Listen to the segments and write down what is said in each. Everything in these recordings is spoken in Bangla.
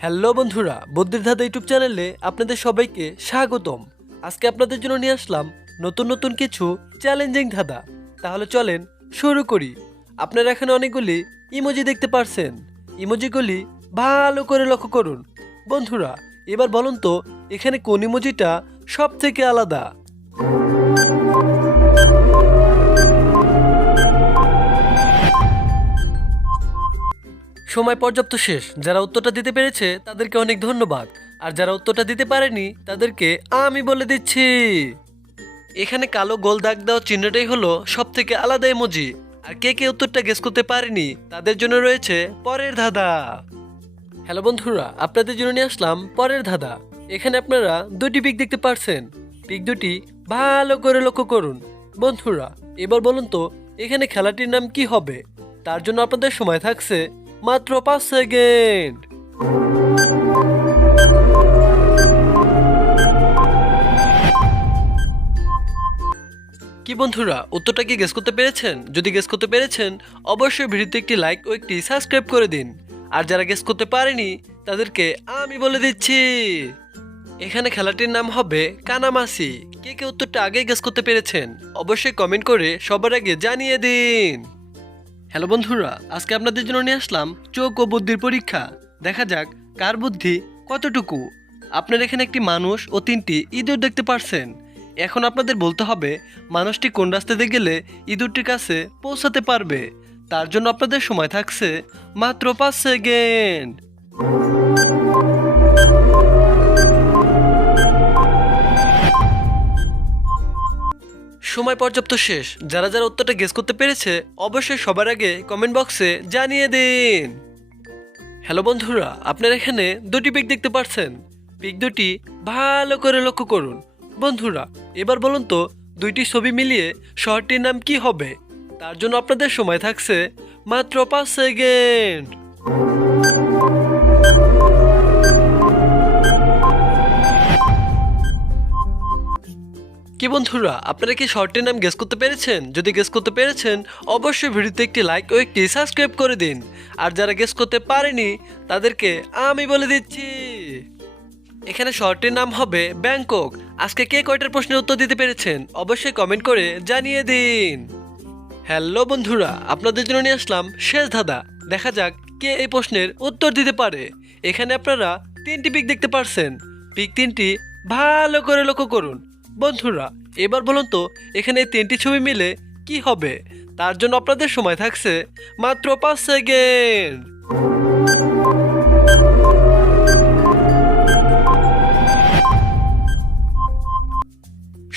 হ্যালো বন্ধুরা, বুদ্ধির ধাঁধা ইউটিউব চ্যানেলে আপনাদের সবাইকে স্বাগতম। আজকে আপনাদের জন্য নিয়ে আসলাম নতুন নতুন কিছু চ্যালেঞ্জিং ধাঁধা। তাহলে চলেন শুরু করি। আপনারা এখানে অনেকগুলি ইমোজি দেখতে পারছেন। ইমোজিগুলি ভালো করে লক্ষ্য করুন। বন্ধুরা, এবার বলুন তো এখানে কোন ইমোজিটা সব থেকে আলাদা? সময় পর্যাপ্ত শেষ। যারা উত্তরটা দিতে পেরেছে তাদেরকে অনেক ধন্যবাদ, আর যারা উত্তরটা দিতে পারেনি তাদেরকে আমি বলে দিচ্ছি। এখানে কালো গোল দাগ দেওয়া চিহ্নটাই হলো সব থেকে আলাদা ইমোজি। আর কে কে উত্তরটা গেস করতে পারেনি তাদের জন্য রয়েছে পরের ধাঁধা। হ্যালো বন্ধুরা, আপনাদের জন্য নিয়ে আসলাম পরের ধাঁধা। এখানে আপনারা দুটি পিক দেখতে পারছেন। পিক দুটি ভালো করে লক্ষ্য করুন। বন্ধুরা, এবার বলুন তো এখানে খেলাটির নাম কি হবে? তার জন্য আপনাদের সময় থাকছে মাত্র 5 সেকেন্ড। কি বন্ধুরা, উত্তরটা কি গেস করতে পেরেছেন? যদি গেস করতে পেরেছেন অবশ্যই ভিডিওতে একটি লাইক ও একটি সাবস্ক্রাইব করে দিন। আর যারা গেস করতে পারেনি তাদেরকে আমি বলে দিচ্ছি, এখানে খেলাটির নাম হবে কানামাসি। কে কে উত্তরটা আগে গেস করতে পেরেছেন অবশ্যই কমেন্ট করে সবার আগে জানিয়ে দিন। হ্যালো বন্ধুরা, আজকে আপনাদের জন্য নিয়ে আসলাম চোখ ও বুদ্ধির পরীক্ষা। দেখা যাক কার বুদ্ধি কতটুকু। আপনারা এখানে একটি মানুষ ও 3টি ইঁদুর দেখতে পারছেন। এখন আপনাদের বলতে হবে মানুষটি কোন রাস্তা দিয়ে গেলে ইঁদুরটির কাছে পৌঁছাতে পারবে। তার জন্য আপনাদের সময় থাকছে মাত্র 5 সেকেন্ড। সময় পর্যাপ্ত শেষ। যারা যারা উত্তরটা গেস করতে পেরেছে অবশ্যই সবার আগে কমেন্ট বক্সে জানিয়ে দিন। হ্যালো বন্ধুরা, আপনারা এখানে দুটি পিক দেখতে পাচ্ছেন। পিক দুটি ভালো করে লক্ষ্য করুন। বন্ধুরা, এবার বলুন তো দুইটি ছবি মিলিয়ে শহরটির নাম কি হবে? তার জন্য আপনাদের সময় থাকছে মাত্র 5 সেকেন্ড। কি বন্ধুরা, আপনারা কি শর্টের নাম গেস করতে পেরেছেন? যদি গেস করতে পেরেছেন অবশ্যই ভিডিওতে একটি লাইক ও একটি সাবস্ক্রাইব করে দিন। আর যারা গেস করতে পারেনি তাদেরকে আমি বলে দিচ্ছি, এখানে শর্টের নাম হবে ব্যাংকক। আজকে কে কয়টার প্রশ্নের উত্তর দিতে পেরেছেন অবশ্যই কমেন্ট করে জানিয়ে দিন। হ্যালো বন্ধুরা, আপনাদের জন্য নিয়ে আসলাম শেষ ধাঁধা। দেখা যাক কে এই প্রশ্নের উত্তর দিতে পারে। এখানে আপনারা 3টি পিক দেখতে পারছেন। পিক 3টি ভালো করে লক্ষ্য করুন। বন্ধুরা, এবার বলুন তো এখানে এই 3টি ছবি মিলে কি হবে? তার জন্য আপনাদের সময় থাকছে মাত্র 5 সেকেন্ড।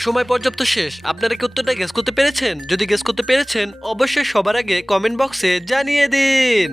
সময় পর্যাপ্ত শেষ। আপনারা কি উত্তরটা গেস করতে পেরেছেন? যদি গেস করতে পেরেছেন অবশ্যই সবার আগে কমেন্ট বক্সে জানিয়ে দিন।